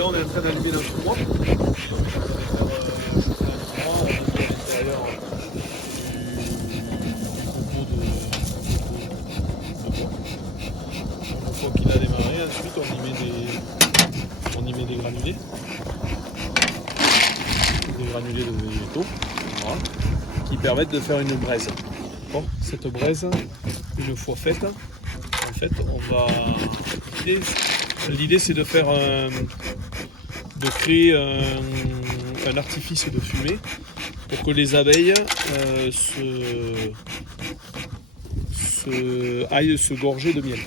là on est en train d'allumer l'enfumoir. On va faire à l'intérieur du copeau de bois. Une fois qu'il a démarré, ensuite on y met des granulés. Des granulés de végétaux, voilà, qui permettent de faire une braise. Bon, cette braise, une fois faite, en fait, l'idée c'est de créer un artifice de fumée pour que les abeilles aillent se gorger de miel.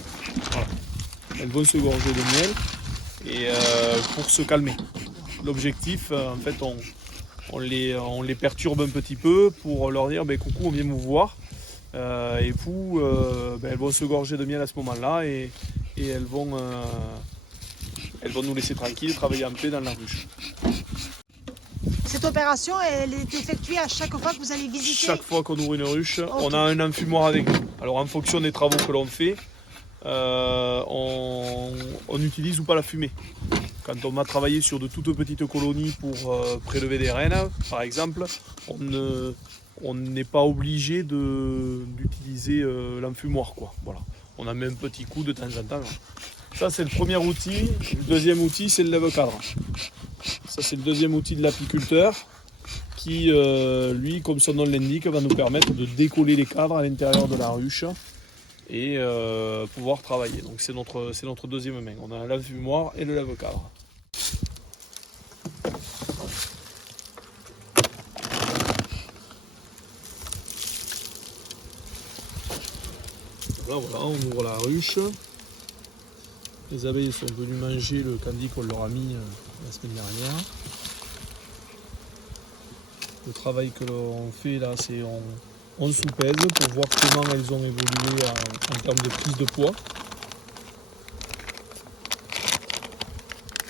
Voilà. Elles vont se gorger de miel et pour se calmer. L'objectif, en fait, on les perturbe un petit peu pour leur dire coucou, on vient vous voir. Et vous, elles vont se gorger de miel à ce moment-là et elles vont nous laisser tranquilles, travailler en paix dans la ruche. Cette opération, elle est effectuée à chaque fois que vous allez visiter? Chaque fois qu'on ouvre une ruche, on a un enfumoir avec nous. Alors en fonction des travaux que l'on fait, on utilise ou pas la fumée. Quand on va travailler sur de toutes petites colonies pour prélever des reines, par exemple, on n'est pas obligé d'utiliser l'enfumoir, quoi. Voilà. On en met un petit coup de temps en temps. Ça, c'est le premier outil. Le deuxième outil, c'est le lève-cadre. Ça, c'est le deuxième outil de l'apiculteur qui, lui, comme son nom l'indique, va nous permettre de décoller les cadres à l'intérieur de la ruche et pouvoir travailler. Donc c'est notre deuxième main. On a l'enfumoir et le lève-cadre. Là, voilà, on ouvre la ruche. Les abeilles sont venues manger le candy qu'on leur a mis la semaine dernière. Le travail que l'on fait là, c'est on sous-pèse pour voir comment elles ont évolué en termes de prise de poids.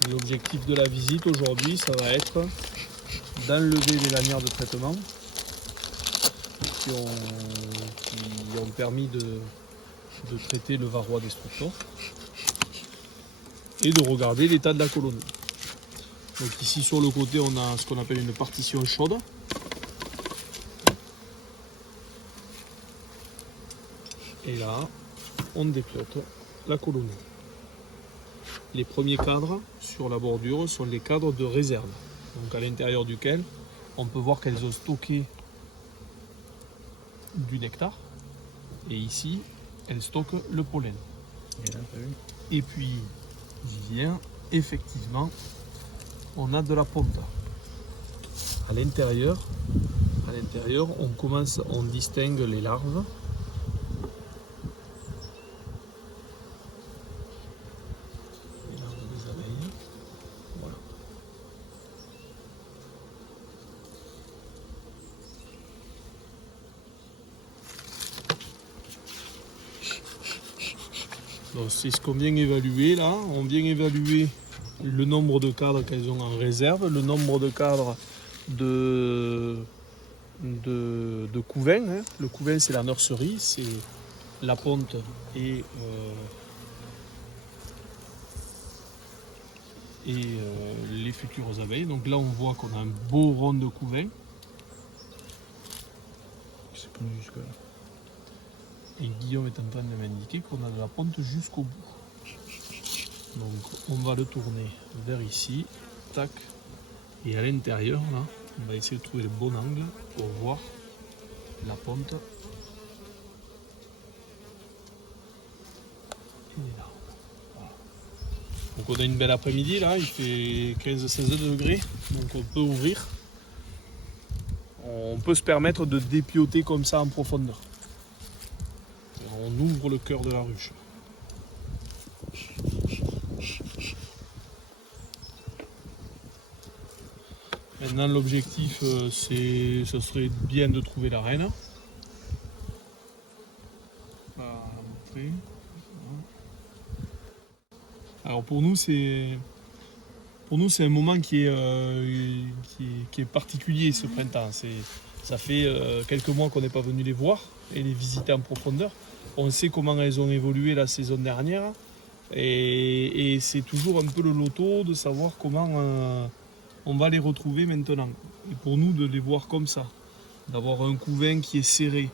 L'objectif de la visite aujourd'hui, ça va être d'enlever les lanières de traitement qui ont permis de traiter le varroa destructor et de regarder l'état de la colonie. Donc ici sur le côté, on a ce qu'on appelle une partition chaude. Et là, on dépiote la colonie. Les premiers cadres sur la bordure sont les cadres de réserve, donc à l'intérieur duquel on peut voir qu'elles ont stocké du nectar. Et ici, elles stockent le pollen. Et puis, j'y viens, effectivement, on a de la ponte. À l'intérieur, on distingue les larves. Les larves des abeilles. Voilà. Donc c'est ce qu'on vient évaluer là. On vient évaluer le nombre de cadres qu'elles ont en réserve, le nombre de cadres de couvains. Hein. Le couvain, c'est la nurserie, c'est la ponte et les futures abeilles. Donc là, on voit qu'on a un beau rond de couvain. C'est plus jusque là. Et Guillaume est en train de m'indiquer qu'on a de la ponte jusqu'au bout. Donc on va le tourner vers ici, tac, et à l'intérieur là, on va essayer de trouver le bon angle pour voir la ponte. Et là. Voilà. Donc on a une belle après-midi là, il fait 15-16 degrés, donc on peut ouvrir. On peut se permettre de dépioter comme ça en profondeur. On ouvre le cœur de la ruche. Maintenant l'objectif ce serait bien de trouver la reine. Alors pour nous c'est un moment qui est particulier ce printemps. Ça fait quelques mois qu'on n'est pas venu les voir et les visiter en profondeur. On sait comment elles ont évolué la saison dernière. Et c'est toujours un peu le loto de savoir comment on va les retrouver maintenant. Et pour nous, de les voir comme ça, d'avoir un couvain qui est serré,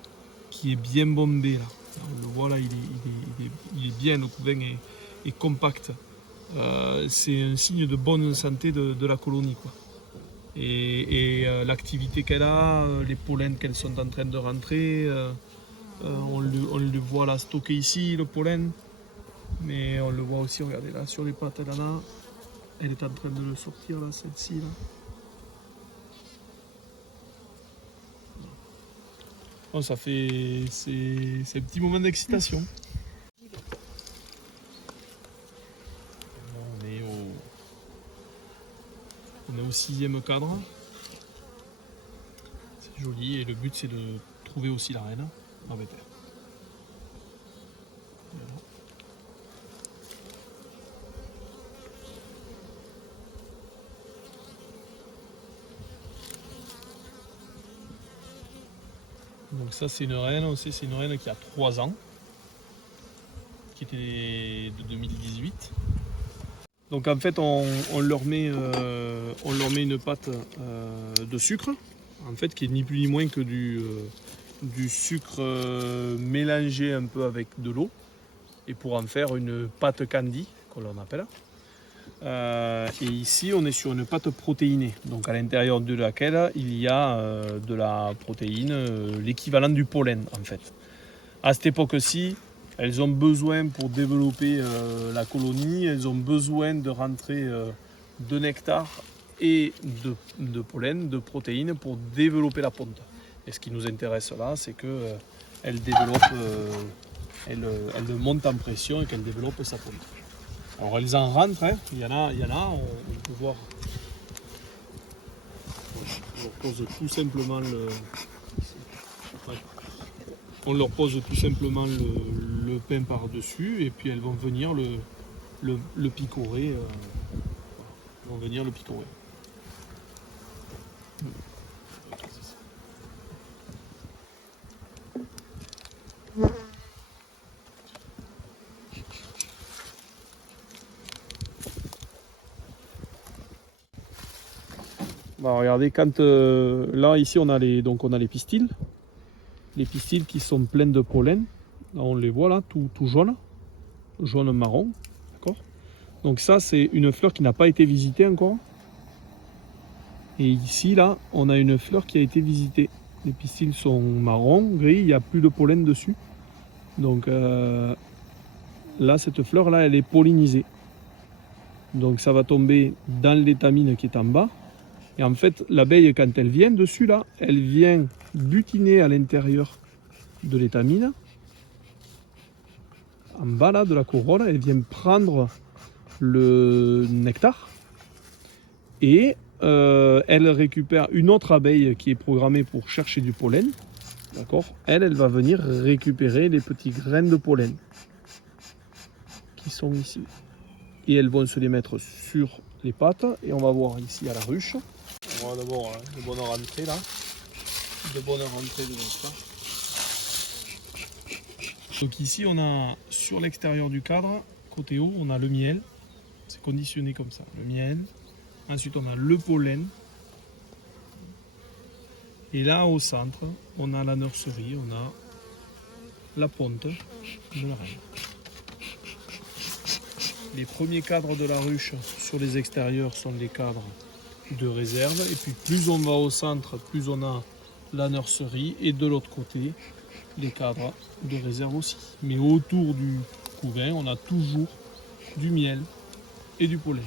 qui est bien bombé. Là. On le voit là, il est bien, le couvain est compact. C'est un signe de bonne santé de la colonie, quoi. Et l'activité qu'elle a, les pollens qu'elles sont en train de rentrer, on le voit là stocké ici, le pollen. Mais on le voit aussi, regardez là, sur les pattes, elle est en train de le sortir, là, celle-ci. Là. Bon, c'est un petit moment d'excitation. On est au 6e cadre. C'est joli et le but c'est de trouver aussi la reine dans les terres. Voilà. Donc ça c'est une reine aussi, c'est une reine qui a 3 ans, qui était de 2018. Donc en fait on leur met une pâte de sucre, en fait qui est ni plus ni moins que du sucre mélangé un peu avec de l'eau, et pour en faire une pâte candy, qu'on appelle. Et ici on est sur une pâte protéinée, donc à l'intérieur de laquelle il y a de la protéine, l'équivalent du pollen en fait. À cette époque-ci, elles ont besoin pour développer la colonie, elles ont besoin de rentrer de nectar et de pollen, de protéines pour développer la ponte. Et ce qui nous intéresse là, c'est qu'elle développe, elle monte en pression et qu'elle développe sa ponte. Alors elles en rentrent, hein. il y en a, on peut voir. On leur pose tout simplement le pain par-dessus et puis elles vont venir le picorer. Elles vont venir le picorer. Bah, regardez, quand là ici on a les pistils. Les pistils qui sont pleins de pollen. Là, on les voit là, tout jaune marron. D'accord. Donc ça c'est une fleur qui n'a pas été visitée encore. Et ici là, on a une fleur qui a été visitée. Les pistils sont marron, gris, il n'y a plus de pollen dessus. Donc là, cette fleur là, elle est pollinisée. Donc ça va tomber dans l'étamine qui est en bas. Et en fait, l'abeille, quand elle vient dessus, là, elle vient butiner à l'intérieur de l'étamine. En bas là, de la corolle, elle vient prendre le nectar. Et elle récupère une autre abeille qui est programmée pour chercher du pollen. D'accord ? Elle va venir récupérer les petits grains de pollen qui sont ici. Et elles vont se les mettre sur les pattes. Et on va voir ici à la ruche. On va d'abord de bonnes rentrées là. De bonnes rentrées de nectar. Donc ici on a sur l'extérieur du cadre, côté haut, on a le miel. C'est conditionné comme ça. Le miel. Ensuite on a le pollen. Et là au centre, on a la nurserie, on a la ponte de la reine. Les premiers cadres de la ruche sur les extérieurs sont les cadres de réserve. Et puis plus on va au centre, plus on a la nurserie. Et de l'autre côté, les cadres de réserve aussi. Mais autour du couvain, on a toujours du miel et du pollen.